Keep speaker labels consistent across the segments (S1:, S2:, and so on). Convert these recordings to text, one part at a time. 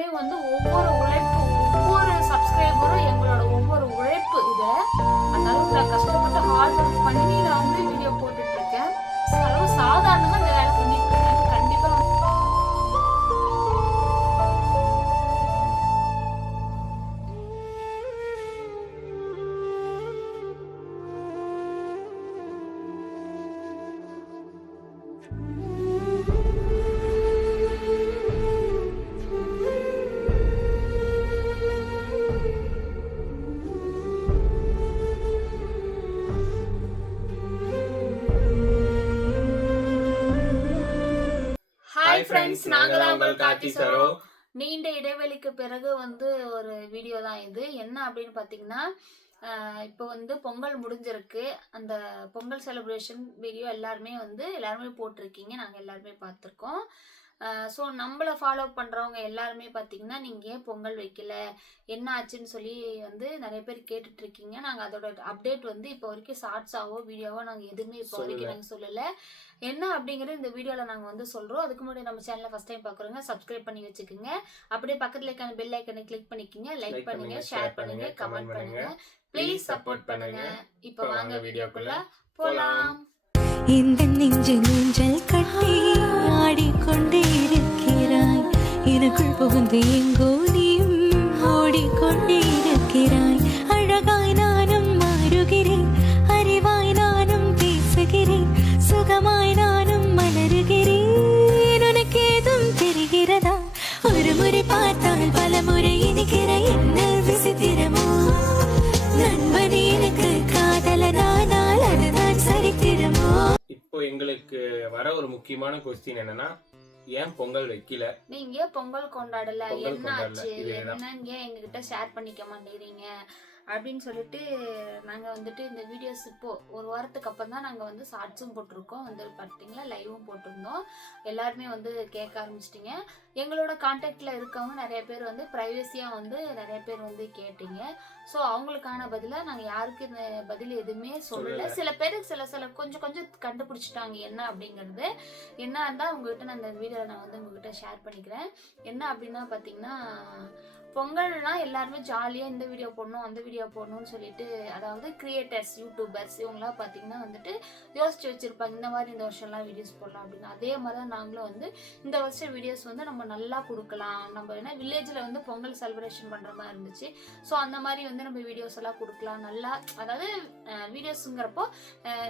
S1: எல்லாமே வந்து ஒவ்வொரு உழைப்பு ஒவ்வொரு சப்ஸ்கிரைபரும் எங்களோட ஒவ்வொரு உழைப்பு இது. அந்த அளவுக்கு நான் கஷ்டப்பட்டு ஹார்ட் ஒர்க் பண்ணி நான் வந்து வீடியோ போட்டுட்டு இருக்கேன். அளவு சாதாரணமா இந்த வேலை பண்ணிட்டு இருக்கேன் ஃப்ரெண்ட்ஸ் நாங்க தான் உங்கள்
S2: கார்த்தி
S1: சரோ நீண்ட இடைவெளிக்கு பிறகு வந்து ஒரு வீடியோ தான் இது. என்ன அப்படின்னு பார்த்தீங்கன்னா இப்போ வந்து பொங்கல் முடிஞ்சிருக்கு. அந்த பொங்கல் செலிப்ரேஷன் வீடியோ எல்லாருமே வந்து எல்லாருமே போட்டிருக்கீங்க. நாங்கள் எல்லாருமே பார்த்துருக்கோம். ஸோ நம்மளை ஃபாலோ பண்ணுறவங்க எல்லாருமே பார்த்தீங்கன்னா நீங்கள் ஏன் பொங்கல் வைக்கல? என்ன ஆச்சுன்னு சொல்லி வந்து நிறைய பேர் கேட்டுட்டு இருக்கீங்க நாங்கள் அதோட அப்டேட் வந்து இப்போ வரைக்கும் ஷார்ட்ஸாவோ வீடியோவோ நாங்கள் எதுவுமே இப்போ வரைக்கும். நாங்கள் சொல்லலை. என்ன அப்படிங்கிறது இந்த வீடியோவில் நாங்கள் வந்து சொல்கிறோம் அதுக்கு முன்னாடி நம்ம சேனலை ஃபஸ்ட் டைம் பார்க்குறோங்க சப்ஸ்கிரைப் பண்ணி வச்சுக்கோங்க. அப்படியே பக்கத்தில் இருக்க பெல் ஐக்கனை கிளிக் பண்ணிக்கோங்க. லைக்
S2: Like
S1: பண்ணுங்க ஷேர்
S2: share
S1: பண்ணுங்க கமெண்ட்
S2: comment
S1: பண்ணுங்க. ப்ளீஸ் சப்போர்ட்
S2: support
S1: பண்ணுங்க. இப்போ வாங்க வீடியோக்குள்ள போலாம்.
S3: இந்த நெஞ்சு ஊஞ்சல் கட்டி ஆடிக்கொண்டே இருக்கிறாய். எனக்குள் புகுந்து எங்கோ நீயும் ஓடிக்கொண்டே இருக்கிறாய். அழகாய் நானும் மாறுகிறேன். முறை பார்த்தால் பல முறை இனிக்கிற என்ன விசித்திரமோ நண்பனே எனக்கு காதலனானால் அதுதான் சரித்திரமோ?
S2: இப்போ எங்களுக்கு வர ஒரு முக்கியமான கொஸ்டின் என்னன்னா ஏன் பொங்கல் வைக்கல?
S1: நீங்க பொங்கல் கொண்டாடல. என்ன ஆச்சு
S2: இதேதான்.
S1: என்னங்க எங்ககிட்ட ஷேர் பண்ணிக்க மாட்டேங்கிறீங்க? அப்படின்னு சொல்லிட்டு நாங்க வந்துட்டு இந்த வீடியோஸ் இப்போ ஒரு வாரத்துக்கு அப்புறம் தான் நாங்க வந்து ஷார்ட்ஸும் போட்டிருக்கோம். வந்து பார்த்தீங்களா லைவும் போட்டிருந்தோம். எல்லாருமே வந்து கேட்க ஆரம்பிச்சிட்டிங்க. எங்களோட காண்டாக்டில் இருக்கவங்க நிறைய பேர் வந்து ப்ரைவசியாக வந்து நிறைய பேர் வந்து கேட்டீங்க. ஸோ அவங்களுக்கான பதிலாக நாங்கள் யாருக்கு இந்த பதில் எதுவுமே சொல்லலை.
S2: சொல்லல.
S1: சில பேருக்கு சில சில கொஞ்சம் கொஞ்சம் கண்டுபிடிச்சிட்டாங்க என்ன அப்படிங்கிறது. என்ன இருந்தால் உங்ககிட்ட நான் இந்த வீடியோவில் நான் வந்து உங்ககிட்ட ஷேர் பண்ணிக்கிறேன். என்ன அப்படின்னா பார்த்தீங்கன்னா பொங்கல்னா எல்லாருமே ஜாலியாக இந்த வீடியோ போடணும் அந்த வீடியோ போடணும்னு சொல்லிட்டு அதாவது கிரியேட்டர்ஸ் யூடியூபர்ஸ் இவங்களாம் பார்த்தீங்கன்னா வந்துட்டு யோசிச்சு வச்சுருப்பாங்க இந்த மாதிரி இந்த வருஷம்லாம் வீடியோஸ் போடலாம் அப்படின்னு. அதே மாதிரி தான் நாங்களும் வந்து இந்த வருஷம் வீடியோஸ் வந்து நம்ம நல்லா கொடுக்கலாம். நம்ம ஏன்னா வில்லேஜில் வந்து பொங்கல் செலிப்ரேஷன் பண்ணுற மாதிரி இருந்துச்சு. ஸோ அந்த மாதிரி வந்து நம்ம வீடியோஸ் எல்லாம் கொடுக்கலாம். நல்லா அதாவது வீடியோஸுங்கிறப்போ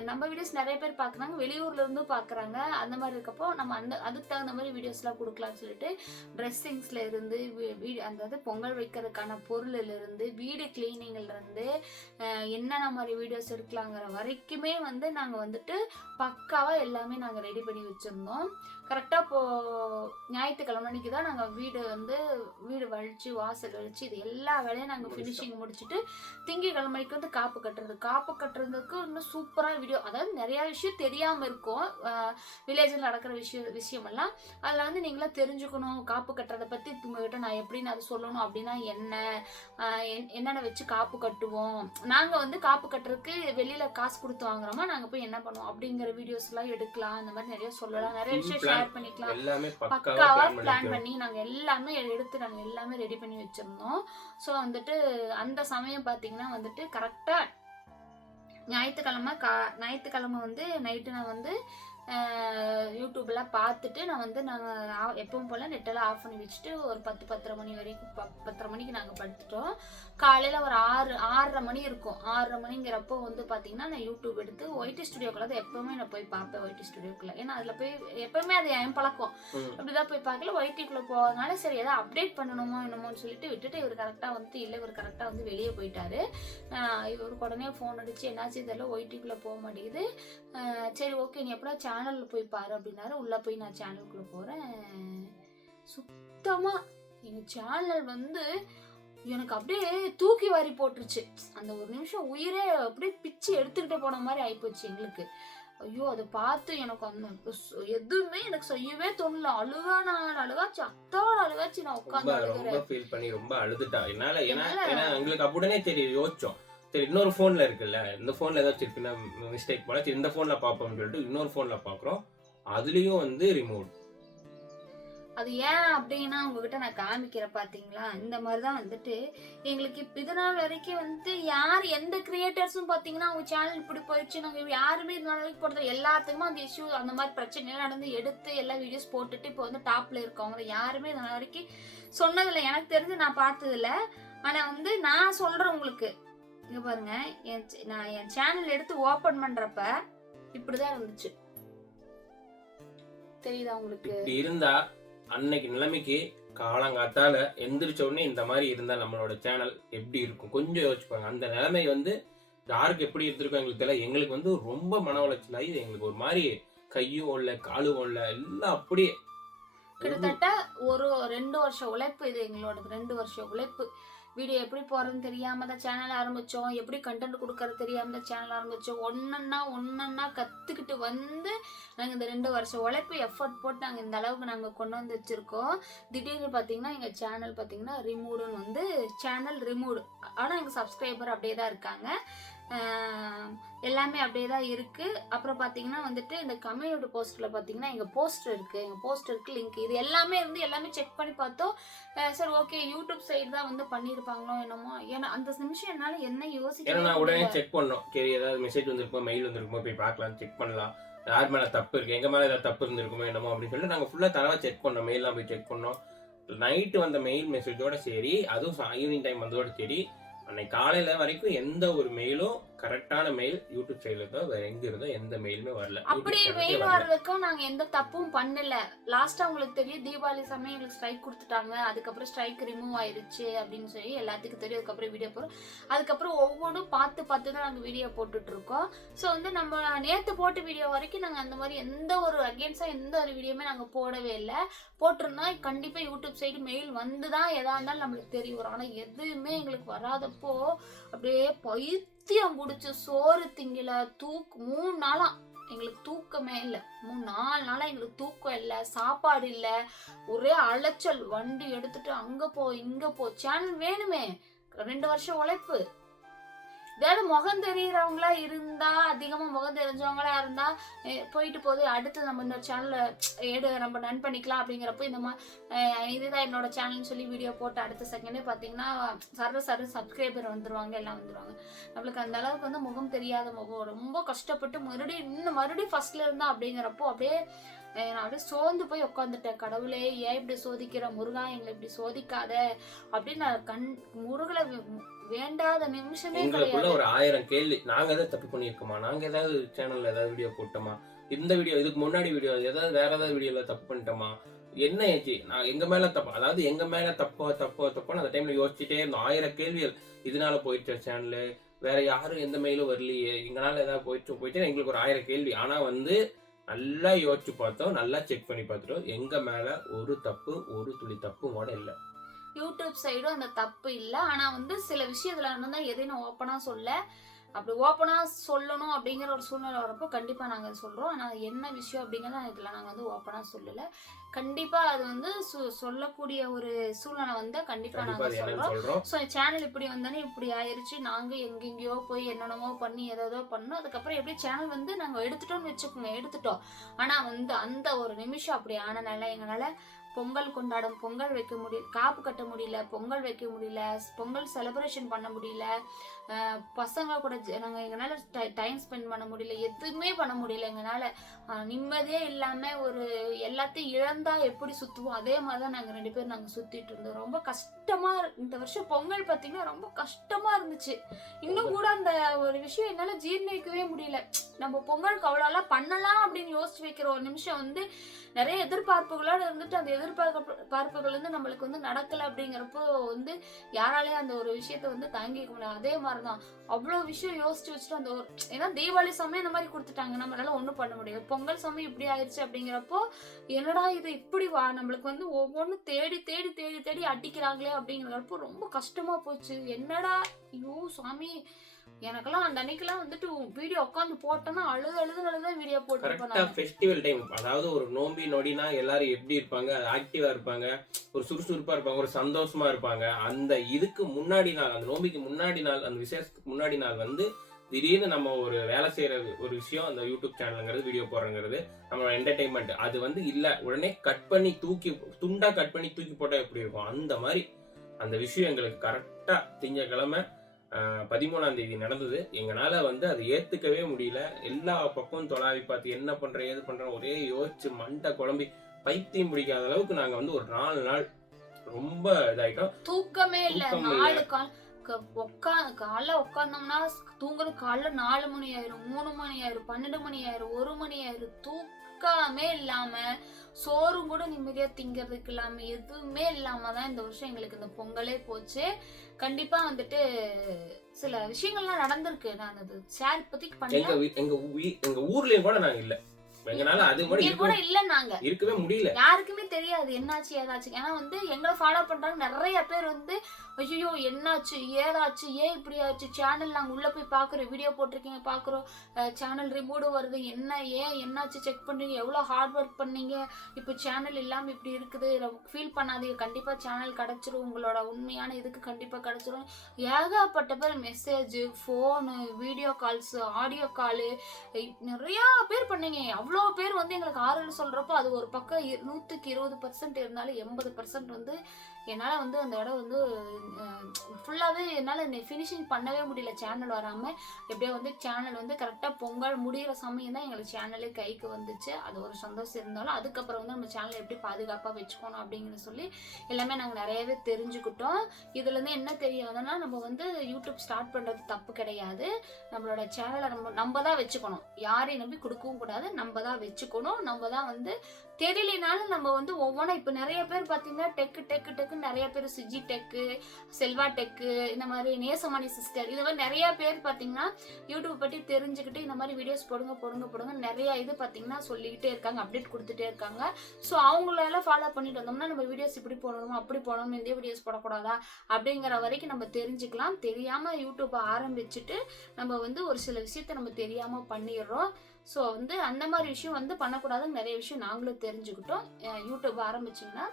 S1: நம்ம வீடியோஸ் நிறைய பேர் பார்க்குறாங்க வெளியூர்ல இருந்தும் பார்க்குறாங்க அந்த மாதிரி இருக்கப்போ நம்ம அந்த அதுக்கு தகுந்த மாதிரி வீடியோஸ்லாம் கொடுக்கலாம்னு சொல்லிட்டு ட்ரெஸ்ஸிங்ஸில் இருந்து வீ- அந்த பொங்கல் வைக்கிறதுக்கான பொருளிலிருந்து வீடு கிளீனிங்ல இருந்து என்னென்ன மாதிரி வீடியோஸ் எடுக்கலாங்கிற வரைக்குமே வந்து நாங்கள் வந்துட்டு பக்காவாக எல்லாமே நாங்கள் ரெடி பண்ணி வச்சுருந்தோம். கரெக்டாக இப்போ ஞாயிற்றுக்கிழமை அன்னைக்கு தான் நாங்கள் வீடு வந்து வீடு வழிச்சு வாசல் வழிச்சு இது எல்லா வேலையும் நாங்கள். ஃபினிஷிங் முடிச்சுட்டு திங்கக்கிழமைக்கு வந்து காப்பு கட்டுறது. காப்பு கட்டுறதுக்கு இன்னும் சூப்பராக வீடியோ அதாவது நிறையா விஷயம் தெரியாமல் இருக்கும். வில்லேஜில் நடக்கிற விஷயம் விஷயமெல்லாம். அதில் வந்து நீங்களாம் தெரிஞ்சுக்கணும். காப்பு கட்டுறதை பற்றி உங்ககிட்ட நான் எப்படின்னு அதை சொல்லணும் அப்படின்னா என்ன? என்னென்ன வச்சு காப்பு கட்டுவோம்? நாங்கள் வந்து காப்பு கட்டுறதுக்கு வெளியில் காசு கொடுத்து வாங்குறோமா? நாங்கள் போய் என்ன பண்ணுவோம்? அப்படிங்கிற வீடியோஸ்லாம் எடுக்கலாம். அந்த மாதிரி நிறைய சொல்லலாம். நிறைய விஷயம். ஷேர் பண்ணிக்கலாம்.
S2: எல்லாமே பக்காவா பிளான்
S1: பண்ணி நாங்க எல்லாமே எடுத்து நாங்க எல்லாமே ரெடி பண்ணி வச்சிருந்தோம். ஸோ வந்துட்டு அந்த சமயம் பாத்தீங்கன்னா வந்துட்டு கரெக்டா ஞாயிற்றுக்கிழமை கா ஞாயிற்றுக்கிழமை வந்து நைட்டு நான் வந்து ஆஹ், யூடியூப்ல பார்த்துட்டு நான் வந்து நாங்கள் எப்பவும் போல் நெட்டெல்லாம் ஆஃப் பண்ணி வச்சுட்டு ஒரு பத்து பத்தரை மணி வரைக்கும் ப- பத்தரை மணிக்கு நாங்கள் படுத்துட்டோம். காலையில் ஒரு ஆறு ஆறரை மணி இருக்கும். ஆறரை மணிங்கிறப்போ வந்து பார்த்தீங்கன்னா நான் யூடியூப் எடுத்து ஒயிட்டி ஸ்டுடியோக்குள்ள தான் எப்பவுமே நான் போய் பார்ப்பேன் ஒயிட்டி ஸ்டுடியோக்குள்ள ஏன்னா அதில் போய் எப்பவுமே அது என் பழக்கம். அப்படிதான் போய் பார்க்கல ஒயிட்டிக்குள்ள போகிறதுனால சரி ஏதாவது அப்டேட் பண்ணணுமோ என்னமோன்னு சொல்லிட்டு விட்டுட்டு இவர் கரெக்டாக வந்து இல்லை இவர் கரெக்டாக வந்து வெளியே போயிட்டாரு. இவருக்கு உடனே ஃபோன் அடிச்சு என்னாச்சு இதெல்லாம் ஒயிட்டிக்குள்ள போக மாட்டேங்குது. சரி ஓகே நீ எப்படா சேனலில் போய் பாரு அப்படின்னாரு. உள்ளே போய் நான் சேனலுக்குள்ளே போகிறேன் சுத்தமாக எங்கள் சேனல் வந்து எனக்கு அப்படியே தூக்கி வாரி போட்டுருச்சு. அந்த ஒரு நிமிஷம் உயிரே அப்படியே பிச்சு எடுத்துக்கிட்டே போன மாதிரி ஆயிப்போச்சு எங்களுக்கு. ஐயோ அதை பார்த்து எனக்கு அந்த எதுவுமே எனக்கு செய்யவே தோணல. அழுகா நான் அழுகாச்சு அத்தோட அழுகாச்சு நான் உட்காந்து
S2: ரொம்ப ஃபீல் பண்ணி ரொம்ப அழுதுட்டா. என்னால- ஏன்னா எங்களுக்கு அப்படினே தெரியும் யோசிச்சோம். சரி இன்னொரு ஃபோனில் இருக்குல்ல. இந்த ஃபோனில் ஏதாச்சும் இருக்குன்னா மிஸ்டேக் போல. சரி இந்த ஃபோனில் பார்ப்போம்னு சொல்லிட்டு இன்னொரு ஃபோனில் பார்க்குறோம். அதுலேயும் வந்து ரிமூவ்
S1: அது ஏன் அப்படின்னா உங்ககிட்ட நான் காமிக்கிறேன் பாத்தீங்களா? இந்த மாதிரி தான் வந்துட்டு எங்களுக்கு இப்போ இதனால் வரைக்கும் வந்து யார் எந்த கிரியேட்டர்ஸும் பார்த்தீங்கன்னா அவங்க சேனல் இப்படி போயிடுச்சு. நாங்கள் யாருமே இது வரைக்கும் போடுறது எல்லாத்துக்குமே அந்த இஷ்யூ அந்த மாதிரி பிரச்சனை நடந்து எடுத்து எல்லா வீடியோஸ் போட்டுட்டு இப்போ வந்து டாப்பில் இருக்கவங்க யாருமே இது வரைக்கும் சொன்னதில்லை. எனக்கு தெரிஞ்சு நான் பார்த்ததில்ல. ஆனால் வந்து நான் சொல்கிறேன் உங்களுக்கு. இங்க பாருங்க என் நான் என் சேனல் எடுத்து ஓபன் பண்றப்ப இப்படிதான் இருந்துச்சு. தெரியுதா உங்களுக்கு?
S2: இப்படி இருந்தா அன்னைக்கு நிலைமைக்கு காலங்காத்தால எந்திரிச்ச உடனே இந்த மாதிரி இருந்தா நம்மளோட சேனல் எப்படி இருக்கும்? கொஞ்சம் யோசிச்சுப்பாங்க அந்த நிலைமை வந்து யாருக்கு எப்படி இருந்திருக்கும் எங்களுக்கு தெரியல. எங்களுக்கு வந்து ரொம்ப மன உளைச்சல் ஆகி எங்களுக்கு ஒரு மாதிரி கையும் ஓடல காலும் ஓடல எல்லாம் அப்படியே
S1: கிட்டத்தட்ட ஒரு ரெண்டு வருஷம் உழைப்பு இது எங்களோட ரெண்டு வருஷம் உழைப்பு. வீடியோ எப்படி போகிறதுன்னு தெரியாமல் தான் சேனல் ஆரம்பித்தோம் எப்படி கண்டென்ட் கொடுக்கறது தெரியாமல் தான் சேனல் ஆரம்பித்தோம் ஒன்றுன்னா ஒன்னொன்னா கற்றுக்கிட்டு வந்து நாங்கள் இந்த ரெண்டு வருஷம் உழைப்பு எஃபர்ட் போட்டு நாங்கள் இந்த அளவுக்கு நாங்கள் கொண்டு வந்து வச்சுருக்கோம். திடீர்னு பார்த்தீங்கன்னா எங்கள் சேனல் பார்த்தீங்கன்னா ரிமூவ்டுன்னு வந்து சேனல் ரிமூவ்டு ஆனால் எங்கள் சப்ஸ்கிரைபர் அப்படியே தான் இருக்காங்க. எல்லாமே அப்படியே தான் இருக்கு. அப்புறம் பாத்தீங்கன்னா வந்துட்டு இந்த கம்யூனிட்டி போஸ்ட்ல பாத்தீங்கன்னா எங்க போஸ்டர் இருக்கு. எங்க போஸ்டருக்கு லிங்க் இது எல்லாமே இருந்து எல்லாமே செக் பண்ணி பார்த்தோம். சரி ஓகே யூடியூப் சைடு தான் வந்து பண்ணியிருப்பாங்களோ என்னமோ. ஏன்னா அந்த நிமிஷம் என்னால என்ன யோசிக்க
S2: நான் உடனே செக் பண்ணோம். சரி ஏதாவது மெசேஜ் வந்திருக்குமோ மெயில் வந்திருக்குமோ போய் பார்க்கலாம் செக் பண்ணலாம். யார் மேல தப்பு இருக்கு? எங்க மேல ஏதாவது தப்பு இருந்திருக்குமோ என்னமோ அப்படின்னு சொல்லிட்டு நாங்க ஃபுல்லா தரவா செக் பண்ணோம். மெயிலாம் போய் செக் பண்ணோம். நைட்டு வந்த மெயில் மெசேஜோட சரி அதுவும் ஈவினிங் டைம் வந்ததோட சரி அன்னைக்கு காலையில் வரைக்கும் எந்த ஒரு மெயிலும் கரெக்டான மெயில் யூடியூப் சைடுல இருந்தோ வேற எங்க இருந்தோ? எந்த மெயிலுமே வரல.
S1: அப்படி
S2: வரல.
S1: வர்றதுக்கும் நாங்க எந்த தப்பும் பண்ணல. லாஸ்டா உங்களுக்கு தெரியும் தீபாவளி சமயம் எங்களுக்கு ஸ்ட்ரைக் கொடுத்துட்டாங்க. அதுக்கப்புறம் ஸ்ட்ரைக் ரிமூவ் ஆயிருச்சு அப்படின்னு சொல்லி எல்லாத்துக்கும் தெரியும். அதுக்கப்புறம் வீடியோ போறோம் அதுக்கப்புறம் ஒவ்வொன்றும் பார்த்து பார்த்து தான் நாங்க வீடியோ போட்டுட்டு இருக்கோம். ஸோ வந்து நம்ம நேத்து போட்ட வீடியோ வரைக்கும் நாங்க அந்த மாதிரி எந்த ஒரு அகேன்ஸ்டா எந்த ஒரு வீடியோமே நாங்க போடவே இல்லை. போட்டிருந்தா கண்டிப்பா யூடியூப் சைடு மெயில் வந்து தான் எதா இருந்தாலும் நம்மளுக்கு தெரிய வரும் ஆனா எதுவுமே எங்களுக்கு வராதப்போ அப்படியே பைத்தியம் பிடிச்சி சோறு திங்கல தூக்கு மூணு நாளா எங்களுக்கு தூக்கமே இல்லை. மூணு நாலு நாளா எங்களுக்கு தூக்கம் இல்லை சாப்பாடு இல்லை. ஒரே அலைச்சல். வண்டி எடுத்துட்டு அங்க போ இங்க போ. சேனல் வேணுமே. ரெண்டு வருஷம் உழைப்பு. ஏதாவது முகம் தெரியறவங்களா இருந்தா அதிகமா முகம் தெரிஞ்சவங்களா இருந்தா போயிட்டு போது அடுத்து நம்ம இந்த சேனல்ல ஏடு நம்ம ரன் பண்ணிக்கலாம் அப்படிங்கிறப்போ இந்த மாதிரி இதுதான் என்னோட சேனல்னு சொல்லி வீடியோ போட்டு அடுத்த செகண்டே பார்த்தீங்கன்னா சர்வ சர்வ சப்ஸ்கிரைபர் வந்துருவாங்க எல்லாம் வந்துருவாங்க. நம்மளுக்கு அந்த அளவுக்கு வந்து முகம் தெரியாத முகம் ரொம்ப கஷ்டப்பட்டு மறுபடியும் இன்னும் மறுபடியும் ஃபர்ஸ்ட்ல இருந்தா அப்படிங்கிறப்போ அப்படியே நான் அப்படியே சோர்ந்து போய் உட்காந்துட்டேன் கடவுளே ஏன் இப்படி சோதிக்கிற? முருகா எங்களை இப்படி சோதிக்காத. அப்படின்னு நான் கண் முருகலை வேண்டாத நிமிஷமே
S2: எங்களுக்குள்ள ஒரு ஆயிரம் கேள்வி. நாங்க ஏதாவது தப்பு பண்ணியிருக்கோமா? நாங்க ஏதாவது சேனல்ல ஏதாவது வீடியோ போட்டோமா? இந்த வீடியோ இதுக்கு முன்னாடி வீடியோ ஏதாவது வேற ஏதாவது வீடியோல தப்பு பண்ணிட்டோமா? என்ன ஆச்சு நான் எங்க மேல தப்பு அதாவது எங்க மேல தப்போ தப்போ தப்போன்னு அந்த டைம்ல யோசிச்சுட்டே இருந்தோம். ஆயிரம் கேள்விகள். இதனால போயிடுச்சு சேனலு வேற யாரும் எந்த மெயிலும் வரலையே. எங்களால ஏதாவது போயிட்டு போயிட்டு எங்களுக்கு ஒரு ஆயிரம் கேள்வி. ஆனா வந்து நல்லா யோசிச்சு பார்த்தோம் நல்லா செக் பண்ணி பார்த்துட்டோம். எங்க மேல ஒரு தப்பு ஒரு துளி தப்பு கூட இல்லை.
S1: யூடியூப் சைடும் அந்த தப்பு இல்லை. ஆனால் வந்து சில விஷயத்துல இருந்தால் எதையும் நான் ஓப்பனாக சொல்ல அப்படி ஓப்பனாக சொல்லணும் அப்படிங்கிற ஒரு சூழ்நிலை வரப்போ கண்டிப்பாக நாங்கள் சொல்கிறோம் ஆனால் என்ன விஷயம் அப்படிங்கிறத இதில் நாங்கள் வந்து ஓப்பனாக சொல்லலை. கண்டிப்பாக அது வந்து சு- சொல்லக்கூடிய ஒரு சூழ்நிலை வந்து கண்டிப்பாக நாங்கள் சொல்கிறோம் ஸோ சேனல் இப்படி வந்தானே இப்படி ஆயிருச்சு. நாங்கள் எங்கெங்கேயோ போய் என்னென்னமோ பண்ணி ஏதோ பண்ணோம். அதுக்கப்புறம் எப்படி சேனல் வந்து நாங்கள் எடுத்துட்டோம்னு வச்சுக்கோங்க எடுத்துட்டோம். ஆனால் வந்து அந்த ஒரு நிமிஷம் அப்படி ஆனனால எங்களால் பொங்கல் கொண்டாடும் பொங்கல் வைக்க முடியல காப்பு கட்ட முடியல பொங்கல் வைக்க முடியல பொங்கல் செலிப்ரேஷன் பண்ண முடியல பசங்க கூட நாங்கள் எங்களால் டை டைம் ஸ்பெண்ட் பண்ண முடியல எதுவுமே பண்ண முடியல எங்களால் நிம்மதியே இல்லாமல் ஒரு எல்லாத்தையும் இழந்தால் எப்படி சுற்றுவோம் அதே மாதிரி தான் நாங்கள் ரெண்டு பேரும் நாங்கள் சுற்றிட்டு இருந்தோம். ரொம்ப கஷ்டமாக இரு- இந்த வருஷம் பொங்கல் பார்த்தீங்கன்னா ரொம்ப கஷ்டமாக இருந்துச்சு. இன்னும் கூட அந்த ஒரு விஷயம் என்னால் ஜீர்ணிக்கவே முடியல. நம்ம பொங்கலுக்கு அவ்வளோலாம் பண்ணலாம் அப்படின்னு யோசிச்சு வைக்கிற ஒரு நிமிஷம் வந்து நிறைய எதிர்பார்ப்புகளால் இருந்துட்டு அந்த எதிர்பார்க்க பார்ப்புகள் வந்து நம்மளுக்கு வந்து நடக்கல அப்படிங்கிறப்போ வந்து யாராலையும் அந்த ஒரு விஷயத்த வந்து தாங்கிக்க முடியாது அதே மாதிரிதான். அவ்வளோ விஷயம் யோசிச்சு வச்சுட்டு அந்த ஒரு ஏன்னா தீபாவளி சமயம் இந்த மாதிரி கொடுத்துட்டாங்க. நம்மளால ஒன்றும் பண்ண முடியாது. பொங்கல் சமயம் இப்படி ஆயிடுச்சு அப்படிங்கிறப்போ என்னடா இது இப்படி வா நம்மளுக்கு வந்து ஒவ்வொன்றும் தேடி தேடி தேடி தேடி அடிக்கிறாங்களே அப்படிங்கிறப்போ ரொம்ப கஷ்டமா போச்சு. என்னடா ஐயோ சாமி. எனக்கெல்லாம் அந்த அன்னைக்கெல்லாம் வந்துட்டு வீடியோ உட்காந்து போட்டோன்னா அழுது அழுது அழுது வீடியோ போட்டுருப்பேன்
S2: ஃபெஸ்டிவல் டைம் அதாவது ஒரு நோம்பி நொடினா எல்லாரும் எப்படி இருப்பாங்க? ஆக்டிவா இருப்பாங்க. ஒரு சுறுசுறுப்பா இருப்பாங்க. ஒரு சந்தோஷமா இருப்பாங்க. அந்த இதுக்கு முன்னாடி நாள் அந்த நோம்பிக்கு முன்னாடி நாள் அந்த விசேஷத்துக்கு முன்னாடி நாள் வந்து திடீர்னு நம்ம ஒரு வேலை செய்யற ஒரு விஷயம் அந்த யூடியூப் சேனலுங்கிறது வீடியோ போடுறங்கிறது நம்மளோட என்டர்டைன்மெண்ட் அது வந்து இல்ல. உடனே கட் பண்ணி தூக்கி துண்டா கட் பண்ணி தூக்கி போட்டா எப்படி இருக்கும்? அந்த மாதிரி அந்த விஷயம் எங்களுக்கு கரெக்டா திங்கக்கிழமை பதிமூணாம் தேதி நடந்தது. எங்களால வந்து அதை ஏத்துக்கவே முடியல. எல்லா பக்கமும் தொலாவி பார்த்து என்ன பண்றேன் ஏது பண்றேன் ஒரே யோசிச்சு மண்டை குழம்பி பைத்தியம் பிடிக்காத அளவுக்கு நாங்க வந்து ஒரு நாலு நாள் ரொம்ப இதாயிட்டோம்.
S1: தூக்கமே இல்ல.
S2: தூக்கம் இல்ல.
S1: நாலு கால் க- உக்கா காலைல உட்காந்தோம்னா தூங்குறது காலைல நாலு மணி ஆயிரும் மூணு மணி ஆயிரும் பன்னெண்டு மணி ஆயிரும் ஒரு மணி ஆயிரும். தூக்கமே இல்லாம சோறும் கூட நிம்மதியா திங்கிறதுக்கு இல்லாம எதுவுமே இல்லாமல் தான் இந்த வருஷம் எங்களுக்கு இந்த பொங்கலே போச்சு. கண்டிப்பா வந்துட்டு சில விஷயங்கள்லாம் நடந்திருக்கு. நான் அது ஷேர் இப்போதைக்கு
S2: எங்க
S1: பண்ணல
S2: வீ- கூட நாங்கள் இல்லை. எங்கனால அது கூட
S1: இங்க கூட இல்ல நாங்க
S2: இருக்கவே முடியல.
S1: யாருக்குமே தெரியாது என்னாச்சு ஏதாச்சு ஏன்னா வந்து எங்களை ஃபாலோ பண்றாங்க நிறைய பேர் வந்து ஐயோ என்னாச்சு ஏதாச்சு ஏன் இப்படி ஆச்சு? சேனல் நாங்க உள்ள போய் பாக்குறோம் வீடியோ போட்டிருக்கீங்க பாக்குறோம். சேனல் ரிமூவ் வருது என்ன ஏன் என்னாச்சு? செக் பண்றீங்க எவ்வளவு ஹார்ட் ஒர்க் பண்ணீங்க? இப்போ சேனல் இல்லாம இப்படி இருக்குது. ஃபீல் பண்ணாதீங்க. கண்டிப்பா சேனல் கிடைச்சிரும். உங்களோட உண்மையான இதுக்கு கண்டிப்பா கிடைச்சிரும். ஏகப்பட்ட பேர் message phone video calls audio call நிறைய பேர் பண்ணீங்க. அவ்வளோ பேர் வந்து எங்களுக்கு ஆறுதல் சொல்றப்போ அது ஒரு பக்கம் நூற்றுக்கு இருபது பர்சன்ட் இருந்தாலும் எண்பது பர்சன்ட் வந்து என்னால் வந்து அந்த இடம் வந்து ஃபுல்லாகவே என்னால் ஃபினிஷிங் பண்ணவே முடியல சேனல் வராமல் எப்படியோ வந்து சேனல் வந்து கரெக்டாக பொங்கல் முடிகிற சமயம் தான் எங்களுக்கு சேனலே கைக்கு வந்துச்சு. அது ஒரு சந்தோஷம் இருந்தாலும் அதுக்கப்புறம் வந்து நம்ம சேனலை எப்படி பாதுகாப்பாக வச்சுக்கணும் அப்படிங்கிறது சொல்லி எல்லாமே நாங்கள் நிறையவே தெரிஞ்சுக்கிட்டோம். இதுலேருந்து என்ன தெரியாதுன்னா நம்ம வந்து யூடியூப் ஸ்டார்ட் பண்ணுறது தப்பு கிடையாது. நம்மளோட சேனலை நம்ம நம்ம தான் வச்சுக்கணும். யாரையும் நம்பி கொடுக்கவும் கூடாது. நம்ம தான் வச்சுக்கணும். நம்ம தான் வந்து தெரியலனாலும் நம்ம வந்து ஒவ்வொன்றா இப்போ நிறைய பேர் பார்த்தீங்கன்னா டெக்கு டெக்கு டெக்கு நிறைய பேர் சுஜி டெக்கு செல்வா டெக்கு இந்த மாதிரி நேசமணி சிஸ்டர் இந்த மாதிரி நிறைய பேர் பார்த்தீங்கன்னா யூடியூப் பற்றி தெரிஞ்சுக்கிட்டு இந்த மாதிரி வீடியோஸ் போடுங்க போடுங்க போடுங்க நிறைய இது பார்த்தீங்கன்னா சொல்லிக்கிட்டே இருக்காங்க அப்டேட் கொடுத்துட்டே இருக்காங்க. ஸோ அவங்களால ஃபாலோ பண்ணிட்டு வந்தோம்னா நம்ம வீடியோஸ் இப்படி போடணுமா அப்படி போடணும் இந்த வீடியோஸ் போடக்கூடாதா அப்படிங்கிற வரைக்கும் நம்ம தெரிஞ்சுக்கலாம். தெரியாமல் யூடியூப்பை ஆரம்பிச்சுட்டு நம்ம வந்து ஒரு சில விஷயத்த நம்ம தெரியாமல் பண்ணிடுறோம். ஸோ வந்து அந்த மாதிரி விஷயம் வந்து பண்ணக்கூடாதுன்னு நிறைய விஷயம் நாங்களும் தெரிஞ்சுக்கிட்டோம். யூடியூப் ஆரம்பிச்சிங்கன்னா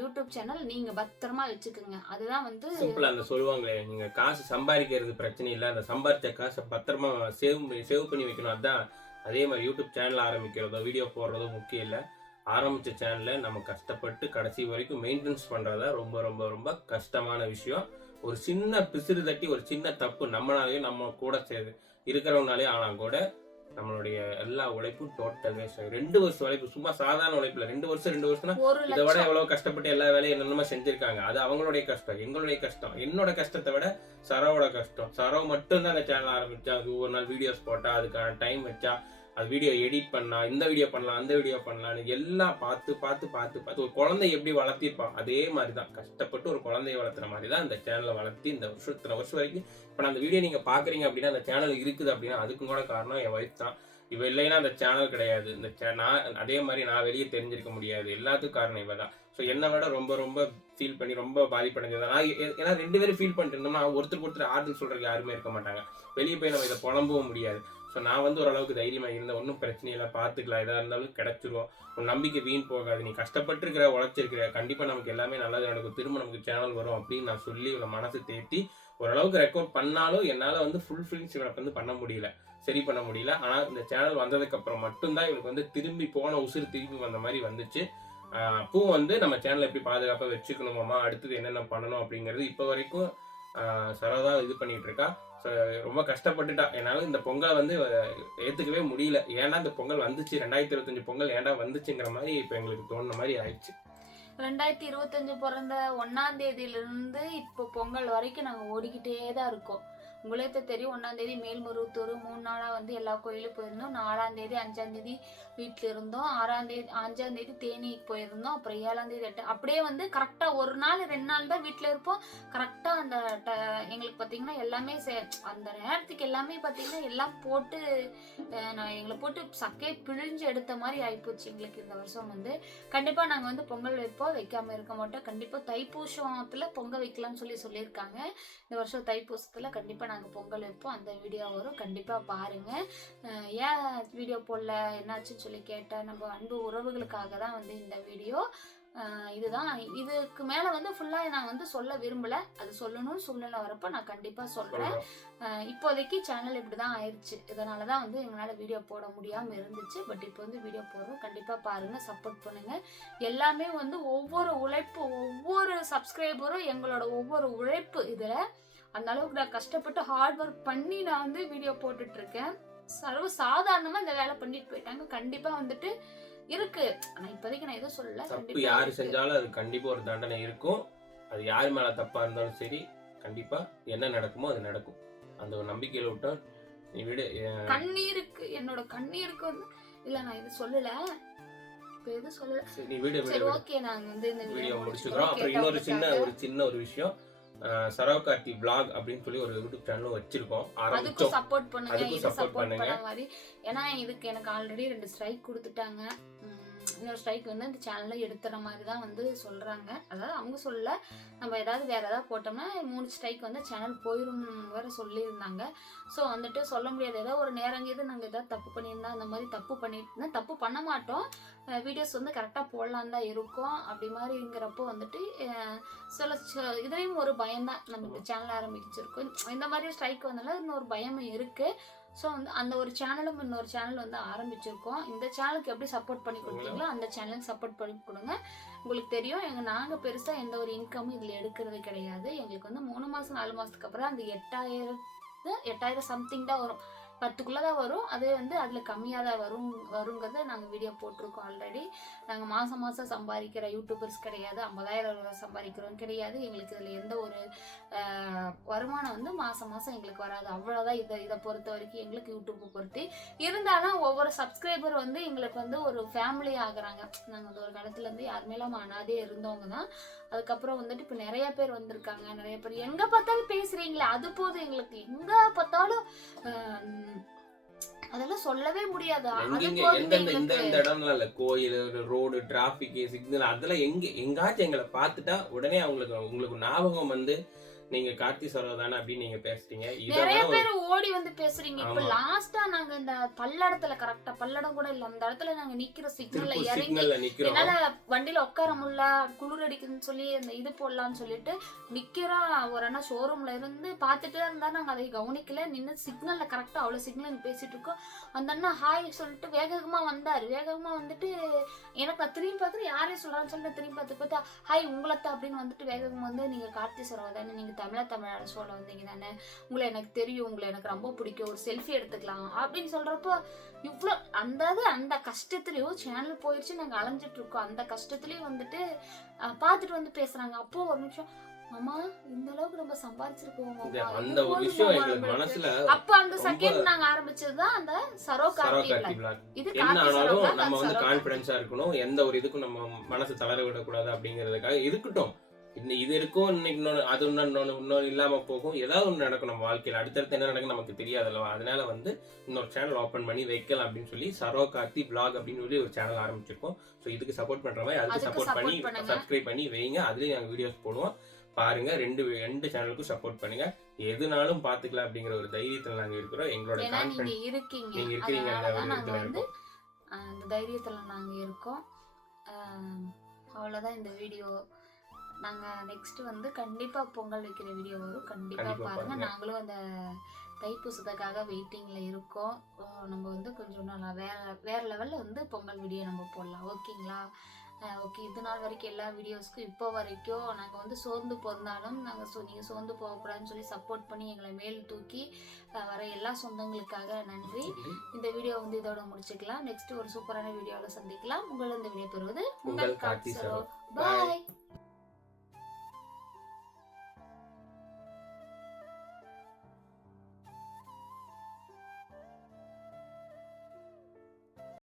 S1: யூடியூப் சேனல் நீங்கள் பத்திரமா வச்சுக்கோங்க. அதுதான் வந்து
S2: சிம்பிளா அந்த சொல்லுவாங்களே நீங்க காசு சம்பாதிக்கிறது பிரச்சனை இல்லை அந்த சம்பாதிச்ச காசை பத்திரமா சேவ் சேவ் பண்ணி வைக்கணும். அதுதான் அதே மாதிரி யூடியூப் சேனல் ஆரம்பிக்கிறதோ வீடியோ போடுறதோ முக்கியம் இல்லை. ஆரம்பித்த சேனலை நம்ம கஷ்டப்பட்டு கடைசி வரைக்கும் மெயின்டெனன்ஸ் பண்ணுறதா ரொம்ப ரொம்ப ரொம்ப கஷ்டமான விஷயம். ஒரு சின்ன பிசிறு தட்டி ஒரு சின்ன தப்பு நம்மளாலேயும் நம்ம கூட சேர்ந்து இருக்கிறவனாலே ஆனால் கூட நம்மளுடைய எல்லா உழைப்பும் டோட்டல் வேஸ்ட் ரெண்டு வருஷம் உழைப்பு. சும்மா சாதாரண உழைப்புல ரெண்டு வருஷம் ரெண்டு வருஷம்னா
S1: ஒரு
S2: இதை விட எவ்வளவு கஷ்டப்பட்டு எல்லா வேலையும் என்னென்னமோ செஞ்சிருக்காங்க. அது அவங்களுடைய கஷ்டம் எங்களுடைய கஷ்டம். என்னோட கஷ்டத்தை விட சரவோட கஷ்டம். சரவ் மட்டும் தான் அந்த சேனல் ஆரம்பிச்சா அது ஒவ்வொரு நாள் வீடியோஸ் போட்டா அதுக்கான டைம் வச்சா அது வீடியோ எடிட் பண்ணலாம் இந்த வீடியோ பண்ணலாம் அந்த வீடியோ பண்ணலாம்னு எல்லாம் பார்த்து பார்த்து பார்த்து பார்த்து ஒரு குழந்தை எப்படி வளர்த்திருப்பான்? அதே மாதிரி தான் கஷ்டப்பட்டு ஒரு குழந்தைய வளர்த்துற மாதிரி தான் இந்த சேனலை வளர்த்தி இந்த வருஷம் இத்தனை வருஷம் வரைக்கும் இப்போ நான் அந்த வீடியோ நீங்கள் பார்க்குறீங்க அப்படின்னா அந்த சேனல் இருக்குது அப்படின்னா அதுக்கும் கூட காரணம் என் ஒய்ஃப் தான். இவ இல்லைன்னா அந்த சேனல் கிடையாது. இந்த நான் அதே மாதிரி நான் வெளியே தெரிஞ்சிருக்க முடியாது. எல்லாத்துக்கும் காரணம் இவ தான். ஸோ என்னை விட ரொம்ப ரொம்ப ஃபீல் பண்ணி ரொம்ப பாதிப்படைஞ்சது நான் ஏன்னா ரெண்டு பேரும் ஃபீல் பண்ணிட்டு இருந்தோம்னா ஒருத்தருக்கு ஒருத்தர் ஆறுதல் சொல்கிறதுக்கு யாருமே இருக்க மாட்டாங்க. வெளியே போய் நம்ம இதை புலம்பவும் முடியாது. ஸோ நான் வந்து ஓரளவுக்கு தைரியமாக இருந்தேன். ஒன்றும் பிரச்சனை இல்லை. பார்த்துக்கலாம். எதாக இருந்தாலும் கிடச்சிரும் உன் நம்பிக்கை வீண் போகாது. நீ கஷ்டப்பட்டுருக்கிற உழைச்சிருக்கிற கண்டிப்பாக நமக்கு எல்லாமே நல்லது நடக்கும். திரும்ப நமக்கு சேனல் வரும் அப்படின்னு நான் சொல்லி இவளை மனசு தேத்தி ஓரளவுக்கு ரெக்கார்ட் பண்ணாலும் என்னால் வந்து ஃபுல் ஃபிலிங்ஸ் இவனுக்கு வந்து பண்ண முடியல. சரி பண்ண முடியல. ஆனால் இந்த சேனல் வந்ததுக்கப்புறம் மட்டும்தான் இவனுக்கு வந்து திரும்பி போன உசுறு திரும்பி வந்த மாதிரி வந்துச்சு. அப்பவும் வந்து நம்ம சேனலை எப்படி பாதுகாப்பாக வச்சுக்கணுமாமா அடுத்தது என்னென்ன பண்ணணும் அப்படிங்கிறது இப்போ வரைக்கும் சரதா இது பண்ணிகிட்டு இருக்கா. ரொம்ப கஷ்டப்பட்டுட்டா. என்னால் இந்த பொங்கலை வந்து ஏற்றுக்கவே ஏத்துக்கவே முடியல. ஏன்னா இந்த பொங்கல் வந்துச்சு. ரெண்டாயிரத்தி இருபத்தஞ்சு பொங்கல் ஏன்டா வந்துச்சுங்கிற மாதிரி இப்போ எங்களுக்கு தோணுன மாதிரி ஆயிடுச்சு.
S1: ரெண்டாயிரத்தி இருபத்தஞ்சு பிறந்த ஒன்னாம் தேதியில இருந்து இப்போ பொங்கல் வரைக்கும் நாங்க ஓடிக்கிட்டே தான் இருக்கோம். உங்களுக்கு தெரியும் ஒன்றாந்தேதி மேல்மருவத்தூர் மூணு நாளாக வந்து எல்லா கோயிலும் போயிருந்தோம். நாலாம் தேதி அஞ்சாம் தேதி வீட்டில் இருந்தோம் ஆறாம் தேதி அஞ்சாம் தேதி தேனிக்கு போயிருந்தோம். அப்புறம் ஏழாம் தேதி எட்டு அப்படியே வந்து கரெக்டாக ஒரு நாள் ரெண்டு நாள் தான் வீட்டில் இருப்போம். கரெக்டாக அந்த ட- எங்களுக்கு பார்த்தீங்கன்னா எல்லாமே அந்த நேரத்துக்கு எல்லாமே பார்த்தீங்கன்னா எல்லாம் போட்டு நான் எங்களை போட்டு சக்கையை பிழிஞ்சு எடுத்த மாதிரி ஆகிப்போச்சு எங்களுக்கு இந்த வருஷம் வந்து. கண்டிப்பாக நாங்கள் வந்து பொங்கல் வைப்போம். வைக்காமல் இருக்க மாட்டோம். கண்டிப்பாக தைப்பூசத்தில் பொங்கல் வைக்கலாம்னு சொல்லி சொல்லியிருக்காங்க. இந்த வருஷம் தைப்பூசத்தில் கண்டிப்பாக நாங்க பொங்கல் வைப்போம். அந்த வீடியோ வரும். கண்டிப்பா பாருங்க. அஹ் ஏன் வீடியோ போடல? என்னாச்சுன்னு சொல்லி கேட்டேன். நம்ம அன்பு உறவுகளுக்காக தான் வந்து இந்த வீடியோ இதுதான். இதுக்கு மேலே வந்து ஃபுல்லாக நான் வந்து சொல்ல விரும்பலை. அது சொல்லணும்னு சூழ்நிலை வரப்போ நான் கண்டிப்பாக சொல்கிறேன். இப்போதைக்கு சேனல் இப்படி தான் ஆயிடுச்சு இதனால தான் வந்து எங்களால் வீடியோ போட முடியாமல் இருந்துச்சு. பட் இப்போ வந்து வீடியோ போடுறோம். கண்டிப்பாக பாருங்கள் சப்போர்ட் பண்ணுங்கள் எல்லாமே வந்து ஒவ்வொரு உழைப்பு ஒவ்வொரு சப்ஸ்கிரைபரும் எங்களோட ஒவ்வொரு உழைப்பு இதில் அந்த அளவுக்கு நான் கஷ்டப்பட்டு ஹார்ட் ஒர்க் பண்ணி நான் வந்து வீடியோ போட்டுட்டு இருக்கேன் சர்வ சாதாரணமாக இந்த வேலை பண்ணிட்டு போயிட்டாங்க. கண்டிப்பாக வந்துட்டு இருக்கு. ஆனால் இப்போதைக்கு நான் எதுவும் சொல்லல.
S2: தப்பு
S1: கண்டிப்பா
S2: யாரு. செஞ்சாலும் அது கண்டிப்பா ஒரு தண்டனை இருக்கும். அது யார் மேல தப்பா இருந்தாலும் சரி கண்டிப்பா என்ன நடக்குமோ அது நடக்கும். அந்த ஒரு நம்பிக்கையில விட்டா நீ விடு.
S1: கண்ணீருக்கு என்னோட கண்ணீருக்கு வந்து இல்லை நான் இது சொல்லல. இப்போ எதுவும் சொல்லல.
S2: சரி, நீ விடு
S1: சரி ஓகே நாங்க வந்து இந்த
S2: வீடியோ முடிச்சுக்கிறோம். அப்புறம் இன்னொரு சின்ன ஒரு சின்ன ஒரு விஷயம். சரவ் கார்த்தி vlog அப்படின்னு சொல்லி ஒரு யூடியூப் சேனலும் வச்சிருக்கோம்.
S1: அதுக்கும் சப்போர்ட் பண்ணுங்க
S2: அதுக்கும்
S1: இது
S2: support
S1: சப்போர்ட்
S2: பண்ணுங்க.
S1: ஏன்னா இதுக்கு எனக்கு ஆல்ரெடி ரெண்டு ஸ்ட்ரைக் கொடுத்துட்டாங்க. இன்னொரு ஸ்ட்ரைக் வந்து இந்த சேனல்ல எடுத்துற மாதிரி தான் வந்து சொல்றாங்க. அதாவது அவங்க சொல்லல. நம்ம ஏதாவது வேற ஏதாவது போட்டோம்னா மூணு ஸ்ட்ரைக் வந்து சேனல் போயிரும் வேற சொல்லியிருந்தாங்க. ஸோ வந்துட்டு சொல்ல முடியாது. ஏதோ ஒரு நேரம் இது நாங்கள் ஏதாவது தப்பு பண்ணியிருந்தா அந்த மாதிரி தப்பு பண்ணிட்டு தப்பு பண்ண மாட்டோம். வீடியோஸ் வந்து கரெக்டாக போடலான் தான் இருக்கும். அப்படி மாதிரிங்கிறப்போ வந்துட்டு சில இதுலேயும் ஒரு பயம்தான். நம்ம இந்த சேனல் ஆரம்பிச்சிருக்கோம். இந்த மாதிரி ஸ்ட்ரைக் வந்தால இன்னொரு பயமும் இருக்கு. ஸோ வந்து அந்த ஒரு சேனலும் இன்னொரு சேனல் வந்து ஆரம்பிச்சிருக்கோம். இந்த சேனலுக்கு எப்படி சப்போர்ட் பண்ணி கொடுத்தீங்களோ அந்த சேனலுக்கு சப்போர்ட் பண்ணி கொடுங்க. உங்களுக்கு தெரியும் எங்க நாங்கள் பெருசாக எந்த ஒரு இன்கமும் இதில் எடுக்கிறது கிடையாது. எங்களுக்கு வந்து மூணு மாதம் நாலு மாதத்துக்கு அப்புறம் அந்த எட்டாயிரத்து எட்டாயிரம் சம்திங் தான் வரும். பத்துக்குள்ளே தான் வரும். அதே வந்து அதில் கம்மியாக தான் வரும் வருங்கிறத நாங்கள் வீடியோ போட்டிருக்கோம் ஆல்ரெடி நாங்கள் மாதம் மாதம் சம்பாதிக்கிற யூடியூபர்ஸ் கிடையாது. ஐம்பதாயிரம் ரூபா சம்பாதிக்கிறோம் கிடையாது. எங்களுக்கு இதில் எந்த ஒரு வருமானம் வந்து மாதம் மாதம் எங்களுக்கு வராது. அவ்வளோதான் இதை இதை பொறுத்த வரைக்கும் எங்களுக்கு யூடியூப்பை பொறுத்து. இருந்தாலும் ஒவ்வொரு சப்ஸ்கிரைபர் வந்து எங்களுக்கு வந்து ஒரு ஃபேமிலி ஆகுறாங்க. நாங்கள் வந்து ஒரு காலத்துலேருந்து யாருமே இல்லாமல் அனாதே இருந்தவங்க தான். அதுக்கப்புறம் வந்துட்டு இப்போ நிறைய பேர் வந்திருக்காங்க. நிறைய பேர் எங்கே பார்த்தாலும் பேசுகிறீங்களே அது போதும் எங்களுக்கு. எங்கே பார்த்தாலும் அதெல்லாம் சொல்லவே முடியாது.
S2: எங்கெங்க எந்தெந்த இந்த இந்த இடம்லாம் இல்ல கோயில் ரோடு டிராபிக் சிக்னல் அதெல்லாம் எங்க எங்காச்சும் எங்களை பார்த்துட்டா உடனே அவங்களுக்கு உங்களுக்கு ஞாபகம் வந்து நீங்க கார்த்தி சரோ தானே அப்படின்னு நீங்க பேசுறீங்க
S1: நிறைய பேர் ஓடி வந்து பேசுறீங்க. இப்ப. லாஸ்டா நாங்க இந்த பல்லடத்துல கரெக்டா பல்லடம் கூட இல்ல. அந்த இடத்துல நாங்க நிக்கிற சிக்னல்ல இறங்கி என்னால வண்டியில உட்கார முடியல. குளிர் அடிக்குதுன்னு சொல்லி அந்த இது போடலாம்னு சொல்லிட்டு நிக்கிறோம். ஒரு அண்ணா ஷோரூம்ல இருந்து பார்த்துட்டே இருந்தா நாங்க அதை கவனிக்கல. நின்று சிக்னல்ல கரெக்டா அவ்வளவு சிக்னல் பேசிட்டு இருக்கோம். அந்த அண்ணா ஹாய் சொல்லிட்டு வேகமா வந்தாரு. வேகமா வந்துட்டு எனக்கு நான் திரும்பி பார்த்துட்டு யாரையும் சொல்றான்னு சொல்லிட்டு திரும்பி பார்த்து பார்த்தா ஹாய் உங்களத்த? அப்படின்னு வந்துட்டு வேகமா வந்து நீங்க கார்த்தி சரவ தானே. நீங்க தமிழா தமிழாட ஷோல வந்தீங்க தானே? உங்களை எனக்கு தெரியும் உங்களை எனக்கு ரொம்ப பிடிக்கும். ஒரு செல்ஃபி எடுத்துக்கலாம் அப்படின்னு சொல்றப்போ இவ்வளோ அந்த அந்த கஷ்டத்துலயும் சேனல் போயிடுச்சு நாங்க அலைஞ்சிட்டு இருக்கோம். அந்த கஷ்டத்துலயும் வந்துட்டு பார்த்துட்டு வந்து பேசுறாங்க. அப்போ ஒரு நிமிஷம் மாமா இந்த அளவுக்கு நம்ம சம்பாதிச்சிருக்கோம் அப்ப அந்த செகண்ட் நாங்க ஆரம்பிச்சதுதான் அந்த சரோ. இது
S2: என்ன ஆனாலும் நம்ம வந்து கான்பிடன்ஸா இருக்கணும். எந்த ஒரு இதுக்கும் நம்ம மனசு தளர விடக்கூடாது அப்படிங்கிறதுக்காக இருக்கட்டும். இன்னும் இது இருக்கும் இன்னைக்கு இன்னொன்று அது இன்னொன்று இன்னொன்று இன்னொன்று இல்லாம போகும். ஏதாவது ஒன்று நடக்கும் நம்ம வாழ்க்கையில. அடுத்தடுத்து என்ன நடக்கும் நமக்கு தெரியாது அல்லவா அதனால வந்து இன்னொரு சேனல் ஓபன் பண்ணி வைக்கலாம் அப்படின்னு சொல்லி சரோ கார்த்தி vlog அப்படின்னு சொல்லி ஒரு சேனல் ஆரம்பிச்சிருக்கோம். ஸோ இதுக்கு சப்போர்ட் பண்ற மாதிரி அதுக்கு சப்போர்ட் பண்ணி. சப்ஸ்கிரைப் பண்ணி வைங்க. அதுலயும் நாங்கள் வீடியோஸ் போடுவோம். பாருங்க ரெண்டு ரெண்டு சேனலுக்கும் சப்போர்ட் பண்ணுங்க. எதுனாலும் பாத்துக்கலாம் அப்படிங்கிற ஒரு தைரியத்துல நாங்க இருக்கிறோம். எங்களோட
S1: நீங்க இருக்கீங்க.
S2: நீங்க இருக்கிறீங்க
S1: அந்த தைரியத்துல நாங்க இருக்கோம். அவ்வளவுதான் இந்த வீடியோ நாங்க நெக்ஸ்ட் வந்து கண்டிப்பா பொங்கல் வைக்கிற வீடியோ வரும் கண்டிப்பா
S2: கண்டிப்பா
S1: பாருங்க.
S2: பாருங்க.
S1: நாங்களும் அந்த தைப்பூசத்துக்காக வெயிட்டிங்ல இருக்கோம். நம்ம வந்து கொஞ்சம் நல்லா வேற வேற லெவல்ல வந்து பொங்கல் வீடியோ நம்ம போடலாம். ஓகேங்களா? ஓகே. இது நாள் வரைக்கும் எல்லா வீடியோஸ்க்கும் இப்போ வரைக்கும் நாங்கள் வந்து சோர்ந்து போயிருந்தாலும் நாங்கள் ஸோ நீங்கள் சோர்ந்து போகக்கூடாதுன்னு சொல்லி சப்போர்ட் பண்ணி எங்களை மேல் தூக்கி வர எல்லா சொந்தங்களுக்காக நன்றி. இந்த வீடியோ வந்து இதோட முடிச்சுக்கலாம். நெக்ஸ்ட் ஒரு சூப்பரான வீடியோவில் சந்திக்கலாம். உங்களை இந்த வீடியோ பெறுவது
S2: உங்கள் சரோ.
S1: பாய்